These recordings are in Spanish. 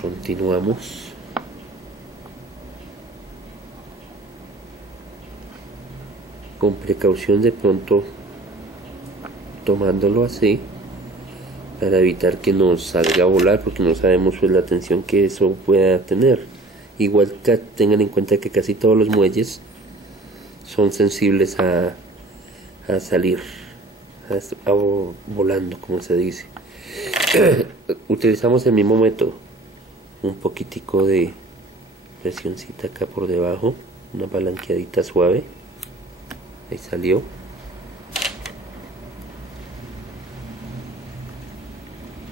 Continuamos. Con precaución, de pronto tomándolo así para evitar que nos salga a volar, porque no sabemos pues la tensión que eso pueda tener. Igual que tengan en cuenta que casi todos los muelles son sensibles a salir volando, como se dice. Utilizamos el mismo método, un poquitico de presioncita acá por debajo, una palanqueadita suave. Ahí salió.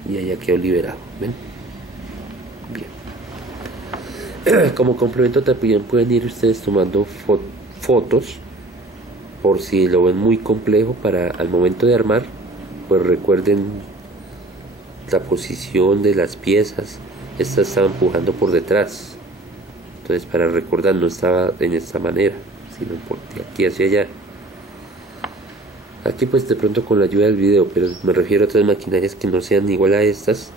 Y allá quedó liberado. ¿Ven? Bien. Como complemento también pueden ir ustedes tomando fotos, por si lo ven muy complejo, para al momento de armar, pues recuerden la posición de las piezas. Esta estaba empujando por detrás, entonces para recordar, no estaba en esta manera, sino por de aquí hacia allá. Aquí pues de pronto con la ayuda del video, pero me refiero a otras maquinarias que no sean igual a estas,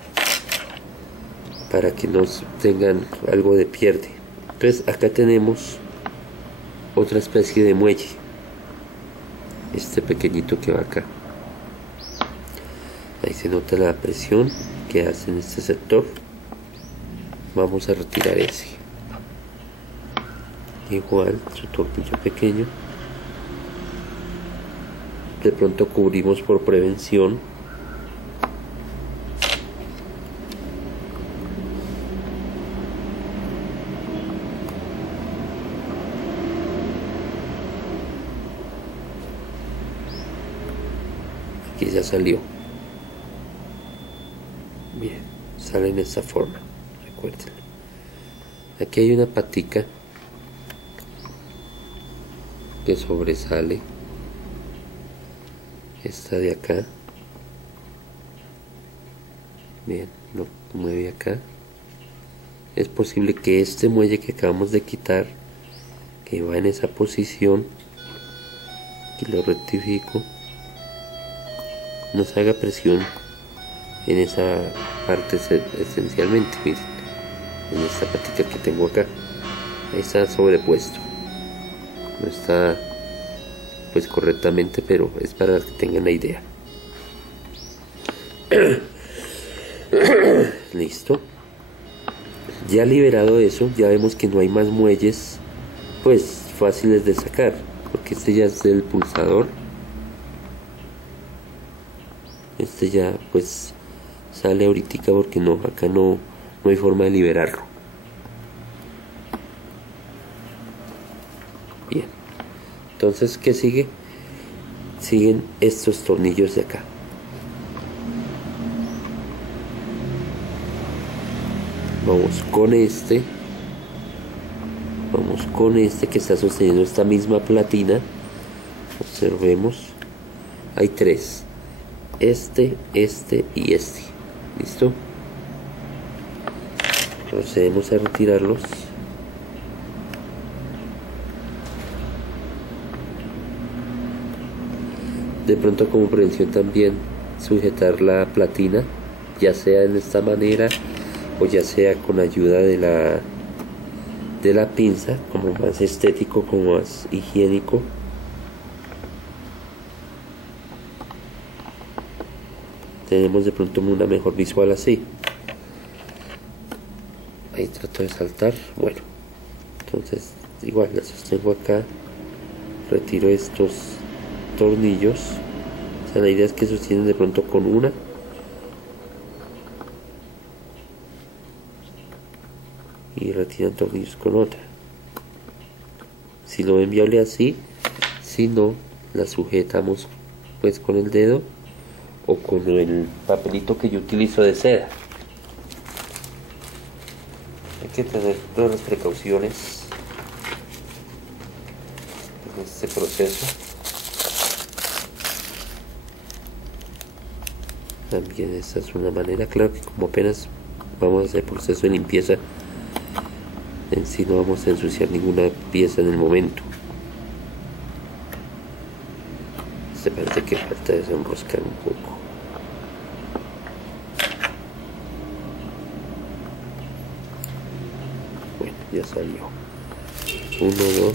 para que no tengan algo de pierde. Entonces acá tenemos otra especie de muelle, este pequeñito que va acá. Ahí se nota la presión que hace en este sector. Vamos a retirar ese. Igual su tornillo pequeño. De pronto cubrimos por prevención. Aquí ya salió. Bien, sale en esta forma, recuérdenlo. Aquí hay una patica que sobresale, esta de acá. Bien, lo mueve acá. Es posible que este muelle que acabamos de quitar, que va en esa posición, y lo rectifico, nos haga presión en esa parte esencialmente. Miren, en esta patica que tengo acá, ahí está sobrepuesto, no está pues correctamente, pero es para que tengan la idea. Listo. Ya liberado eso, ya vemos que no hay más muelles pues fáciles de sacar, porque este ya es el pulsador. Este ya pues sale ahorita, porque no, acá no hay forma de liberarlo. Bien, entonces ¿qué sigue? Siguen estos tornillos de acá. Vamos con este que está sosteniendo esta misma platina. Observemos, hay tres, este y este. ¿Listo? Procedemos a retirarlos. De pronto, como prevención, también sujetar la platina, ya sea de esta manera o ya sea con ayuda de la pinza, como más estético, como más higiénico. Tenemos de pronto una mejor visual así. Ahí trato de saltar. Bueno, entonces igual la sostengo acá, retiro estos tornillos. O sea, la idea es que sostienen de pronto con una y retiran tornillos con otra. Si lo ven viable así, si no, la sujetamos pues con el dedo o con el papelito que yo utilizo de seda. Hay que tener todas las precauciones en este proceso. También esta es una manera, claro que como apenas vamos a hacer el proceso de limpieza, en sí no vamos a ensuciar ninguna pieza en el momento. Se parece que falta desenroscar un poco. ya salió. 1, 2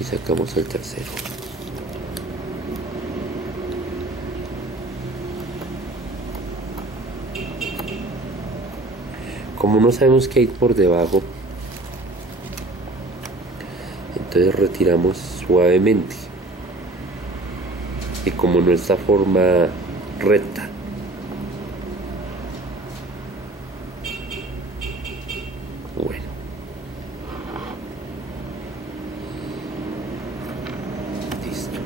y sacamos el tercero. Como no sabemos qué hay por debajo, entonces retiramos suavemente. Y como no está forma recta, bueno, listo.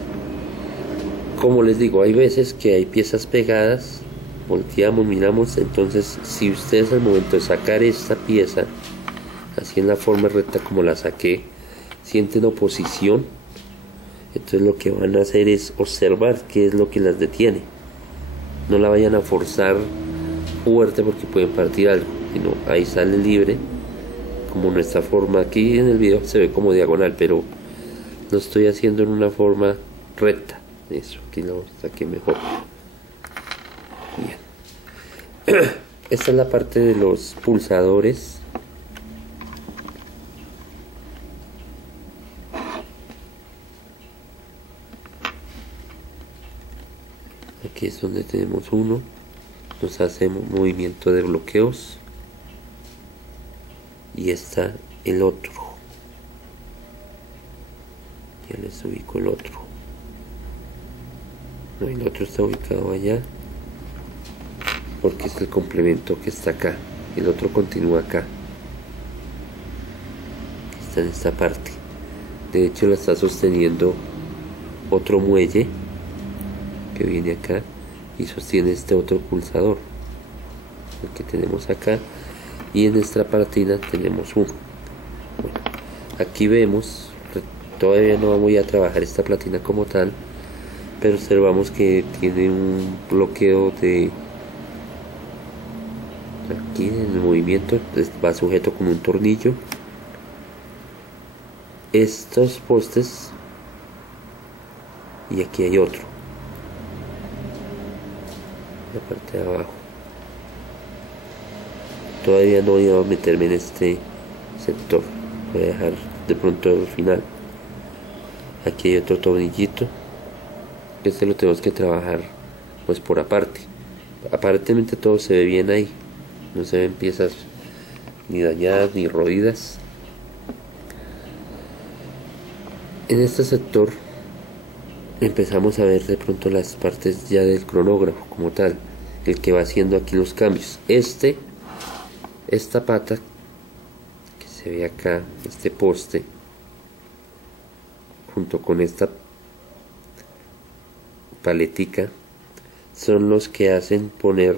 Como les digo, hay veces que hay piezas pegadas, volteamos, miramos. Entonces si ustedes al momento de sacar esta pieza así en la forma recta como la saqué, sienten oposición, entonces lo que van a hacer es observar qué es lo que las detiene. No la vayan a forzar fuerte porque pueden partir algo, sino ahí sale libre, como nuestra forma. Aquí en el video se ve como diagonal, pero lo estoy haciendo en una forma recta. Eso, aquí lo saqué mejor. Bien. Esta es la parte de los pulsadores. Aquí es donde tenemos uno. Nos hacemos movimiento de bloqueos. Y está el otro. Ya les ubico el otro. No, el otro está ubicado allá, porque es el complemento que está acá. El otro continúa acá. Está en esta parte. De hecho la está sosteniendo otro muelle que viene acá y sostiene este otro pulsador, el que tenemos acá. Y en esta partida tenemos uno. Bueno, aquí vemos, todavía no voy a trabajar esta platina como tal, pero observamos que tiene un bloqueo de aquí en el movimiento, va sujeto con un tornillo. Estos postes, y aquí hay otro, la parte de abajo. Todavía no voy a meterme en este sector, voy a dejar de pronto al final. Aquí hay otro tornillito, este lo tenemos que trabajar pues por aparte. Aparentemente todo se ve bien ahí, no se ven piezas ni dañadas ni roídas. En este sector empezamos a ver de pronto las partes ya del cronógrafo como tal, el que va haciendo aquí los cambios. Esta pata que se ve acá, este poste, junto con esta paletica, son los que hacen poner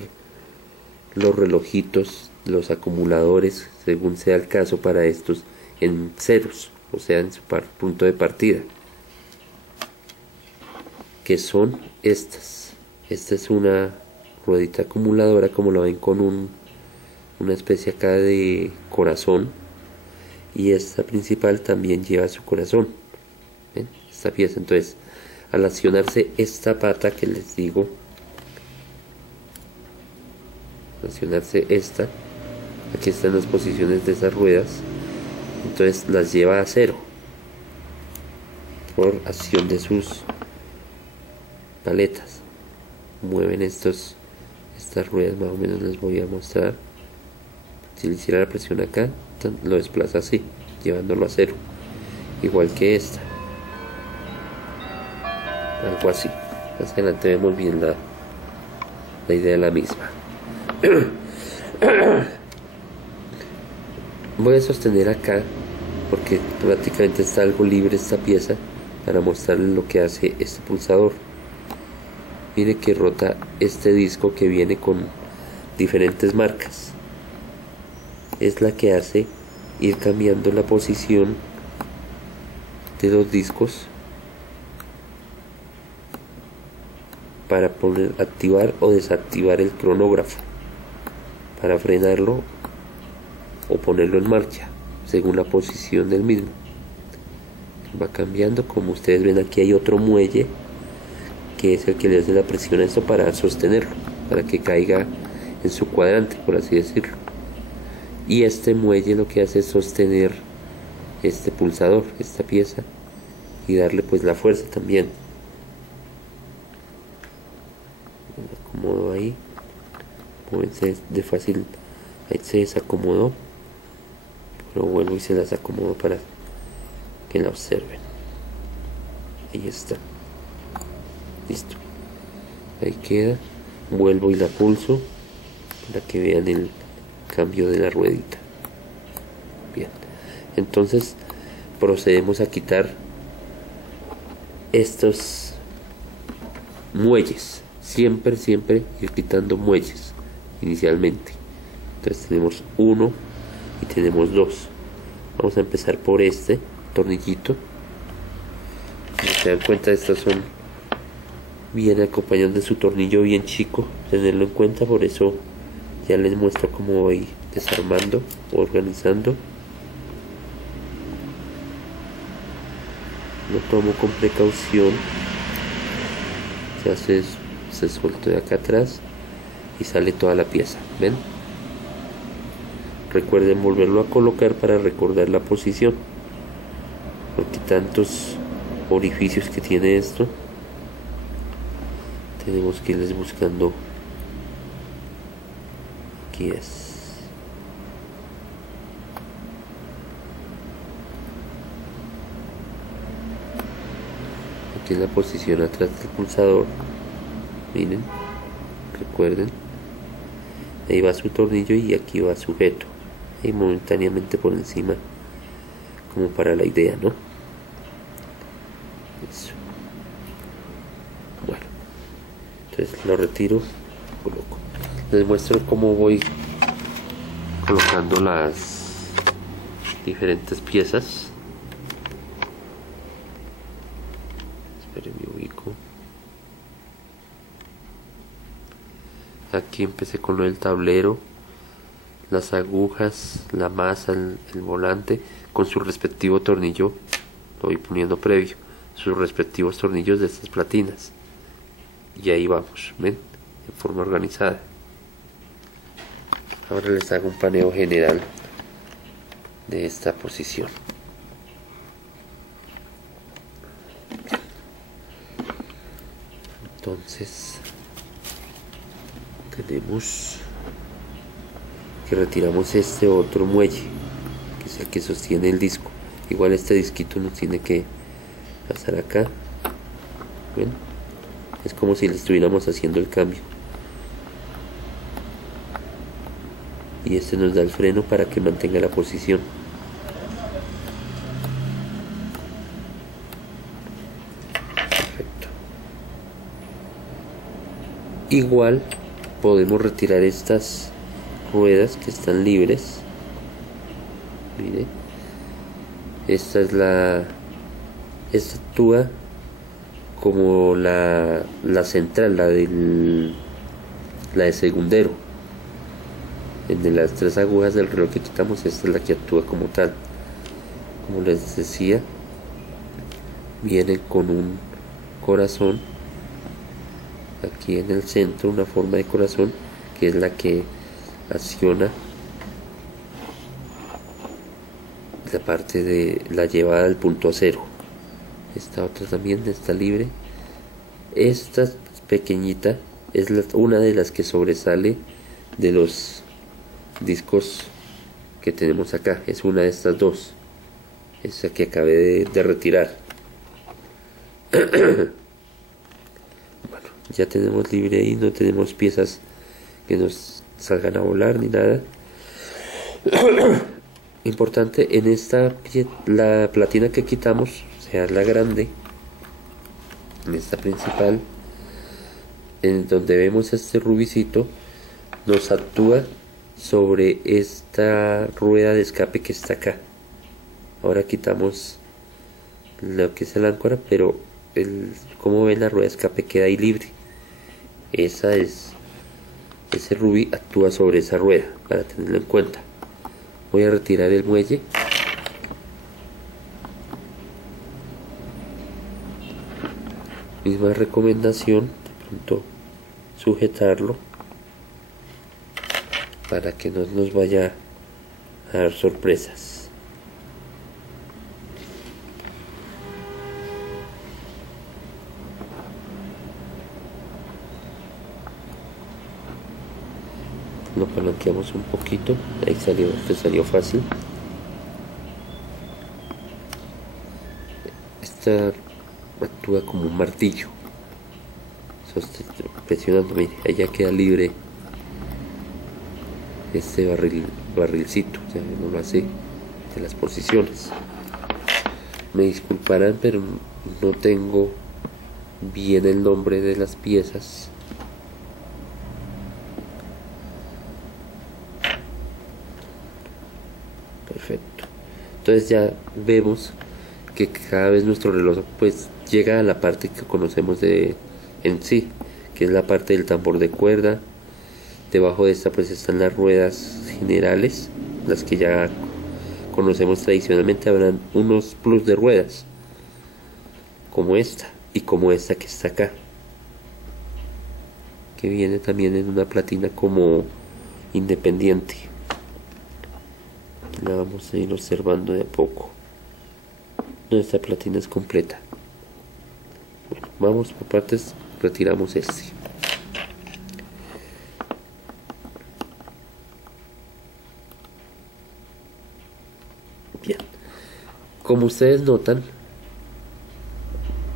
los relojitos, los acumuladores, según sea el caso para estos, en ceros, o sea en su punto de partida, que son estas. Esta es una ruedita acumuladora, como lo ven, con una especie acá de corazón, y esta principal también lleva su corazón. ¿Ven? Esta pieza. Entonces, al accionarse esta pata que les digo, accionarse esta, aquí están las posiciones de esas ruedas, entonces las lleva a cero por acción de sus paletas. Mueven estas ruedas, más o menos les voy a mostrar. Si le hiciera la presión acá, lo desplaza así, llevándolo a cero, igual que esta, algo así. Más adelante vemos bien la idea de la misma. Voy a sostener acá porque prácticamente está algo libre esta pieza, para mostrarles lo que hace este pulsador. Mire que rota este disco que viene con diferentes marcas. Es la que hace ir cambiando la posición de los discos para activar o desactivar el cronógrafo, para frenarlo o ponerlo en marcha según la posición del mismo. Va cambiando. Como ustedes ven, aquí hay otro muelle que es el que le hace la presión a esto para sostenerlo, para que caiga en su cuadrante, por así decirlo. y este muelle lo que hace es sostener este pulsador, esta pieza, y darle pues la fuerza también. Lo acomodo ahí, de fácil, ahí se desacomodó, pero vuelvo y se las acomodo para que la observen. Ahí está, listo, ahí queda. Vuelvo y la pulso para que vean el cambio de la ruedita. Bien, entonces procedemos a quitar estos muelles. Siempre ir quitando muelles inicialmente. Entonces tenemos uno y tenemos dos. Vamos a empezar por este tornillito. Como se dan cuenta, estos son, viene acompañado de su tornillo bien chico, tenerlo en cuenta. Por eso ya les muestro cómo voy desarmando, organizando. Lo tomo con precaución. Se suelta de acá atrás y sale toda la pieza. ¿Ven? Recuerden volverlo a colocar para recordar la posición, porque tantos orificios que tiene esto, tenemos que irles buscando. Aquí es. Aquí en la posición atrás del pulsador, miren, recuerden, ahí va su tornillo y aquí va sujeto, y momentáneamente por encima, como para la idea, ¿no? Eso. Bueno, entonces lo retiro, coloco. Les muestro cómo voy colocando las diferentes piezas. Esperen, me ubico. Aquí empecé con lo del tablero, las agujas, la masa, el volante, con su respectivo tornillo. Lo voy poniendo previo, sus respectivos tornillos de estas platinas. Y ahí vamos, ¿ven? En forma organizada. Ahora les hago un paneo general de esta posición. Entonces tenemos que retiramos este otro muelle, que es el que sostiene el disco. Igual este disquito nos tiene que pasar acá. ¿Ven? Es como si le estuviéramos haciendo el cambio. Y este nos da el freno para que mantenga la posición. Perfecto. Igual podemos retirar estas ruedas que están libres. Mire, esta actúa como la central, la de segundero. De las tres agujas del reloj que quitamos, esta es la que actúa como tal. Como les decía, viene con un corazón aquí en el centro, una forma de corazón, que es la que acciona la parte de la llevada al punto cero. Esta otra también está libre. Esta pequeñita es una de las que sobresale de los discos que tenemos acá. Es una de estas dos, esa que acabé de retirar. Bueno, ya tenemos libre ahí, no tenemos piezas que nos salgan a volar ni nada. Importante en esta, la platina que quitamos, o sea la grande, en esta principal, en donde vemos este rubicito, nos actúa sobre esta rueda de escape que está acá. Ahora quitamos lo que es el áncora, pero como ven, la rueda de escape queda ahí libre. Ese rubí actúa sobre esa rueda, para tenerlo en cuenta. Voy a retirar el muelle. Misma recomendación, de pronto sujetarlo para que no nos vaya a dar sorpresas. Lo palanqueamos un poquito, ahí salió, este salió fácil. Esta actúa como un martillo, presionando, mire, ahí ya queda libre este barrilcito, ya no lo hace de las posiciones. Me disculparán, pero no tengo bien el nombre de las piezas. Perfecto. Entonces ya vemos que cada vez nuestro reloj pues llega a la parte que conocemos de en sí, que es la parte del tambor de cuerda. Debajo de esta pues están las ruedas generales, las que ya conocemos tradicionalmente. Habrán unos plus de ruedas como esta y como esta que está acá, que viene también en una platina como independiente. La vamos a ir observando de a poco. No, esta platina es completa. Bueno, vamos por partes. Retiramos este. Bien, como ustedes notan,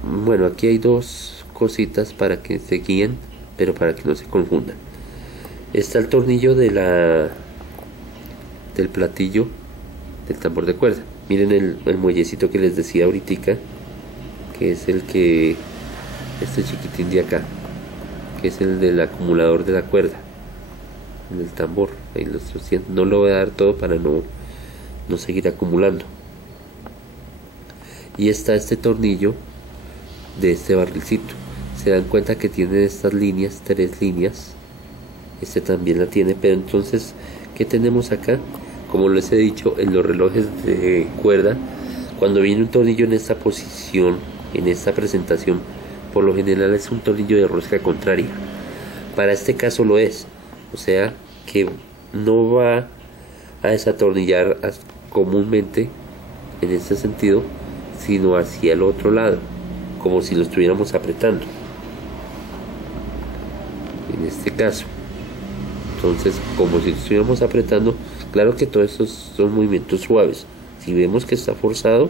bueno, aquí hay dos cositas para que se guíen, pero para que no se confundan. Está el tornillo de del platillo del tambor de cuerda. Miren el muellecito que les decía ahorita, que es el que, este chiquitín de acá, que es el del acumulador de la cuerda, del tambor. Ahí lo estoy haciendo. No lo voy a dar todo para no seguir acumulando. Y está este tornillo de este barrilcito. Se dan cuenta que tiene estas líneas, 3 líneas. Este también la tiene, pero entonces, ¿qué tenemos acá? Como les he dicho, en los relojes de cuerda, cuando viene un tornillo en esta posición, en esta presentación, por lo general es un tornillo de rosca contraria. Para este caso lo es, o sea que no va a desatornillar comúnmente en este sentido, sino hacia el otro lado, como si lo estuviéramos apretando en este caso. Entonces, como si lo estuviéramos apretando, claro que todos estos son movimientos suaves. Si vemos que está forzado,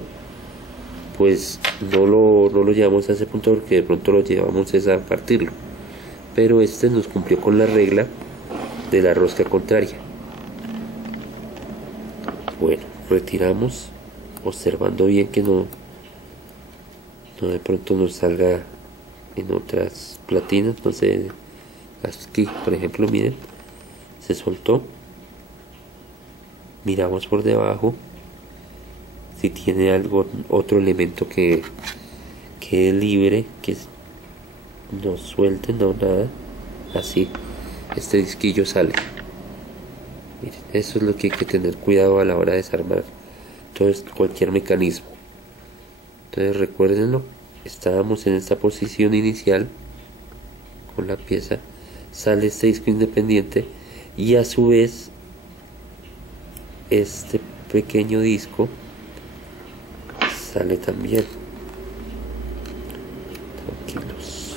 pues no lo llevamos a ese punto, porque de pronto lo llevamos a partirlo. Pero este nos cumplió con la regla de la rosca contraria. Bueno, retiramos, observando bien que no de pronto nos salga en otras platinas. No sé, aquí por ejemplo, miren, se soltó. Miramos por debajo si tiene algo, otro elemento que quede libre, que no suelte, no nada. Así este disquillo sale. Miren, eso es lo que hay que tener cuidado a la hora de desarmar cualquier mecanismo. Entonces recuérdenlo, estábamos en esta posición inicial con la pieza, sale este disco independiente y a su vez este pequeño disco sale también. Tranquilos,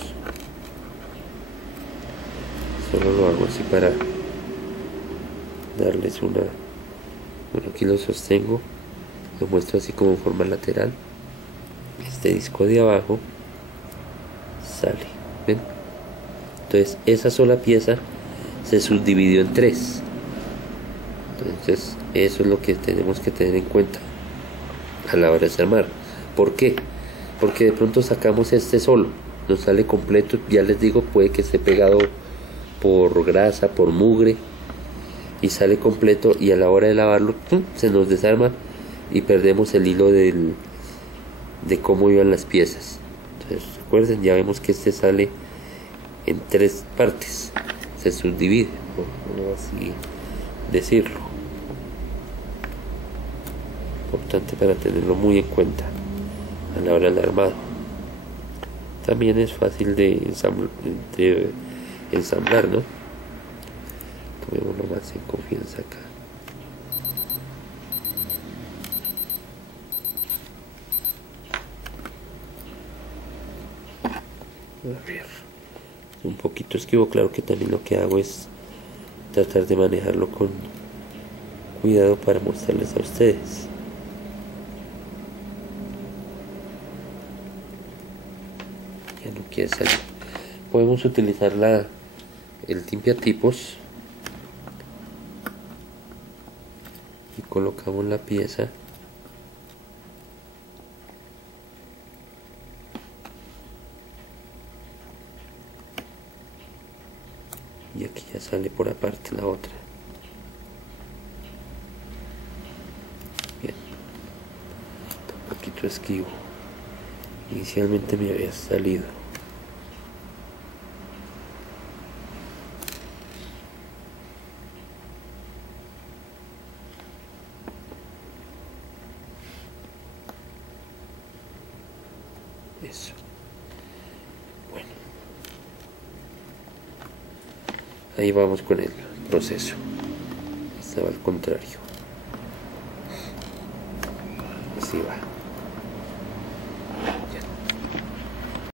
solo lo hago así para darles una. Bueno, aquí lo sostengo, lo muestro así como forma lateral. Este disco de abajo sale, ¿ven? Entonces esa sola pieza se subdividió en 3. Entonces eso es lo que tenemos que tener en cuenta a la hora de desarmar. ¿Por qué? Porque de pronto sacamos este solo, nos sale completo. Ya les digo, puede que esté pegado por grasa, por mugre, y sale completo, y a la hora de lavarlo se nos desarma y perdemos el hilo de cómo iban las piezas. Entonces recuerden, ya vemos que este sale en 3 partes, se subdivide, por así decirlo. Importante para tenerlo muy en cuenta a la hora del armado. También es fácil de ensamblar, ¿no? Tomémoslo más en confianza acá. A ver, un poquito esquivo. Claro que también lo que hago es tratar de manejarlo con cuidado para mostrarles a ustedes. Ya no quiere salir. Podemos utilizar el limpiatipos y colocamos la pieza y aquí ya sale por aparte la otra. Bien, un poquito esquivo. Inicialmente me había salido. Eso. Bueno, ahí vamos con el proceso. Estaba al contrario. Así va.